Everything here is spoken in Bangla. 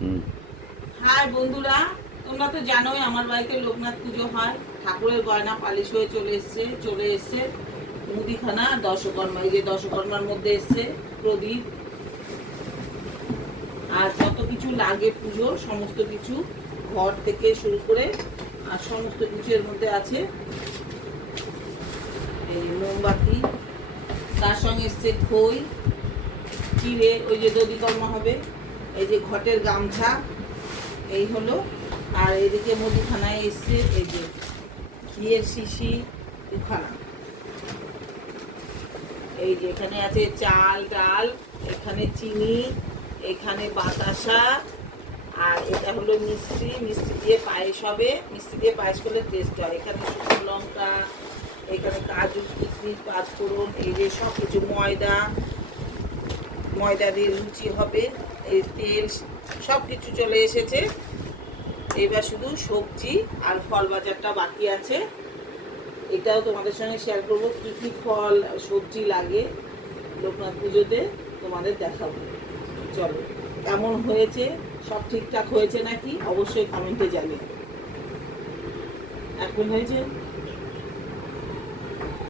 হাই বন্ধুরা, তোমরা তো জানোই আমার বাড়িতে লোকনাথ পুজো হয়। ঠাকুরের গয়না পালিশ হয়ে চলে এসছে মুদিখানা দশকর্মা। এই যে দশকর্মার মধ্যে এসছে প্রদীপ আর যত কিছু লাগে পুজোর সমস্ত কিছু, ঘর থেকে শুরু করে আর সমস্ত কিছু এর মধ্যে আছে। এই মোমবাতি, তার সঙ্গে এসছে খই চিড়ে, ওই যে দধিকর্মা হবে, এই যে ঘটের গামছা, এই হলো। আর এদিকে মুদিখানায় এসছে এই যে ঘিয়ের শিশি দুখানা। এই যে এখানে আছে চাল ডাল, এখানে চিনি, এখানে বাতাসা, আর এটা হলো মিষ্টি। মিষ্টি দিয়ে পায়েস হবে, মিষ্টি দিয়ে পায়েস করলে টেস্ট হয়। এখানে শুকনো লঙ্কা, এখানে কাজু কিশমিশ পাঁচফোড়ন, এই যে সব কিছু ময়দা দিয়ে লুচি হবে, এই তেল সব কিছু চলে এসেছে। এবার শুধু সবজি আর ফল বাজারটা বাকি আছে। এটাও তোমাদের সঙ্গে শেয়ার করবো, কী কী ফল সবজি লাগে লোকনাথ পুজোতে তোমাদের দেখাবো। চলো, কেমন হয়েছে, সব ঠিকঠাক হয়েছে নাকি অবশ্যই কমেন্টে জানিও। এখন হয়েছে।